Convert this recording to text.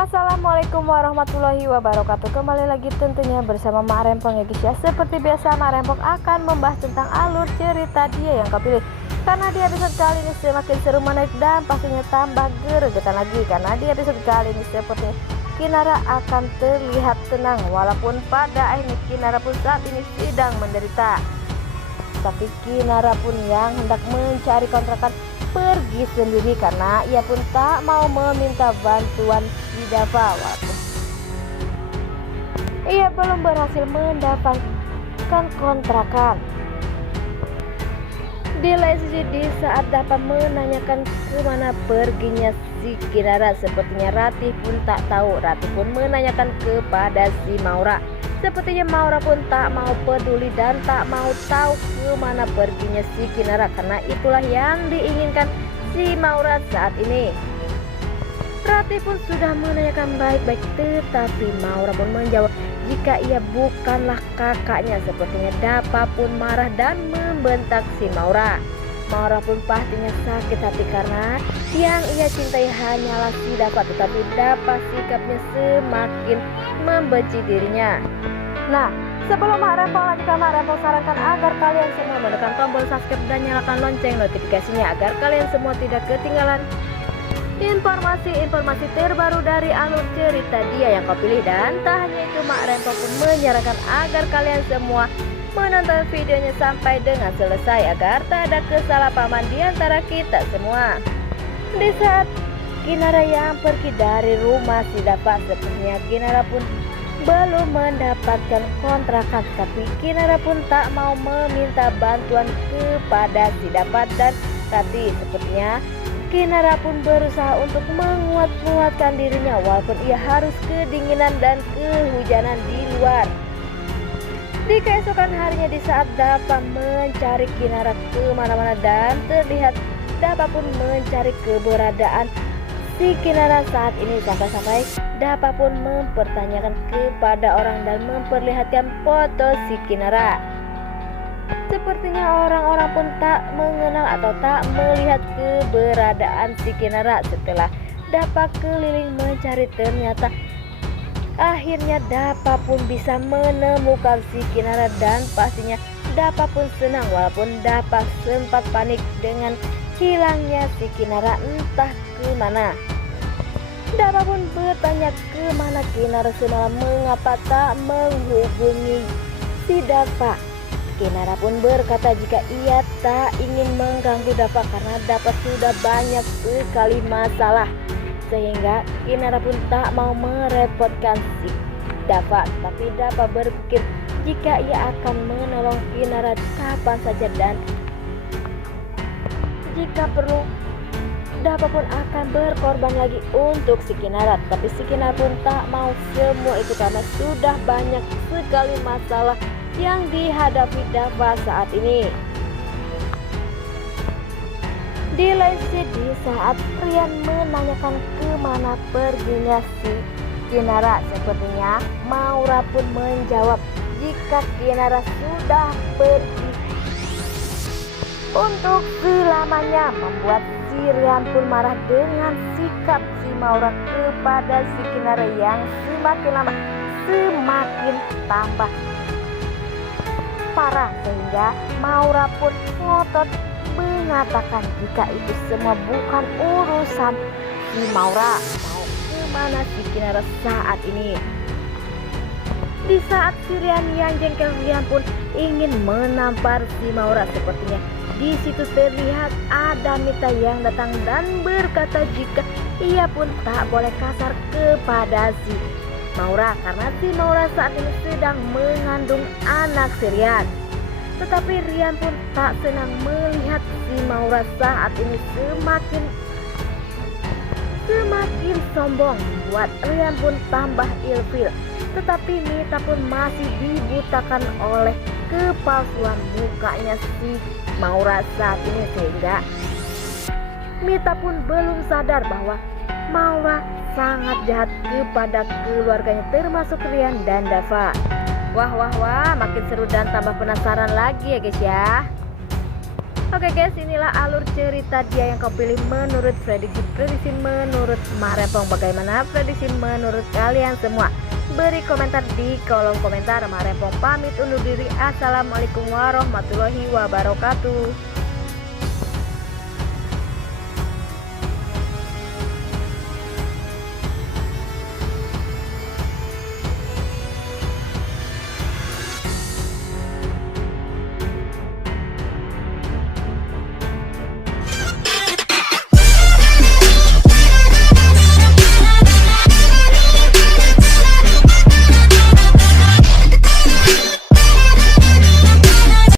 Assalamualaikum warahmatullahi wabarakatuh. Kembali lagi tentunya bersama Mak Rempong ya guys ya. Seperti biasa Mak Rempong akan membahas tentang alur cerita dia yang kau pilih. Karena di episode kali ini semakin seru menarik dan pastinya tambah gregetan lagi. Karena di episode kali ini seperti Kinara akan terlihat tenang, walaupun pada akhirnya Kinara pun saat ini sedang menderita. Tapi Kinara pun yang hendak mencari kontrakan pergi sendiri karena ia pun tak mau meminta bantuan si Dava. Ia belum berhasil mendapatkan kontrakan. Di lain sisi, di saat Dava menanyakan kemana perginya si Kinara, sepertinya Ratih pun tak tahu. Ratih pun menanyakan kepada si Maura. Sepertinya Maura pun tak mau peduli dan tak mau tahu kemana perginya si Kinara, karena itulah yang diinginkan si Maura saat ini. Ratih pun sudah menanyakan baik-baik, tetapi Maura pun menjawab jika ia bukanlah kakaknya. Sepertinya Dava pun marah dan membentak si Maura. Maura pun pastinya sakit hati karena yang ia cintai hanyalah si Dava, tetapi Dava sikapnya semakin membenci dirinya. Nah, sebelum Mak Rempong lanjutkan, Mak Rempong sarankan agar kalian semua menekan tombol subscribe dan nyalakan lonceng notifikasinya agar kalian semua tidak ketinggalan informasi-informasi terbaru dari alur cerita dia yang kau pilih. Dan tak hanya itu, Mak Rempong pun menyarankan agar kalian semua menonton videonya sampai dengan selesai agar tak ada kesalahpahaman di antara kita semua. Di saat Kinara yang pergi dari rumah si Dava, sepertinya Kinara pun belum mendapatkan kontrakan, tapi Kinara pun tak mau meminta bantuan kepada si Dava dan Ratih. Sepertinya Kinara pun berusaha untuk menguatkan dirinya walaupun ia harus kedinginan dan kehujanan di luar. Di keesokan harinya, di saat Dava mencari Kinara kemana-mana dan terlihat Dava pun mencari keberadaan si Kinara saat ini, sampai-sampai Dava pun mempertanyakan kepada orang dan memperlihatkan foto si Kinara. Sepertinya orang-orang pun tak mengenal atau tak melihat keberadaan si Kinara. Setelah Dava keliling mencari, ternyata akhirnya Dava pun bisa menemukan si Kinara dan pastinya Dava pun senang walaupun Dava sempat panik dengan hilangnya si Kinara entah kemana. Dava pun bertanya kemana Kinara semalam, mengapa tak menghubungi si Dava. Kinara pun berkata jika ia tak ingin mengganggu Dava karena Dava sudah banyak sekali masalah, sehingga Kinara pun tak mau merepotkan si Dava. Tapi Dava berpikir jika ia akan menolong Kinara kapan saja dan jika perlu Dava pun akan berkorban lagi untuk si Kinara. Tapi si Kinara pun tak mau semua itu karena sudah banyak sekali masalah yang dihadapi Dava saat ini. Di lain sisi, di saat Rian menanyakan kemana perginya si Kinara, sepertinya Maura pun menjawab jika Kinara sudah pergi untuk selamanya, membuat si Rian pun marah dengan sikap si Maura kepada si Kinara yang semakin lama semakin tambah parah, sehingga Maura pun ngotot mengatakan jika itu semua bukan urusan si Maura. Mau kemana si Kinara saat ini? Di saat si Rian yang jengkel, Rian pun ingin menampar si Maura. Sepertinya di situ terlihat ada Mita yang datang dan berkata jika ia pun tak boleh kasar kepada si Maura karena si Maura saat ini sedang mengandung anak si Rian. Tetapi Rian pun tak senang melihat si Maura saat ini semakin sombong, membuat Rian pun tambah ilfil. Tetapi Mita pun masih dibutakan oleh kepalsuan mukanya si Maura saat ini, sehingga Mita pun belum sadar bahwa Maura sangat jahat kepada keluarganya termasuk Rian dan Dava. Wah, makin seru dan tambah penasaran lagi ya guys ya. Oke guys, inilah alur cerita dia yang kau pilih menurut prediksi menurut Mak Rempong. Bagaimana prediksi menurut kalian semua? Beri komentar di kolom komentar. Mak Rempong pamit undur diri. Assalamualaikum warahmatullahi wabarakatuh.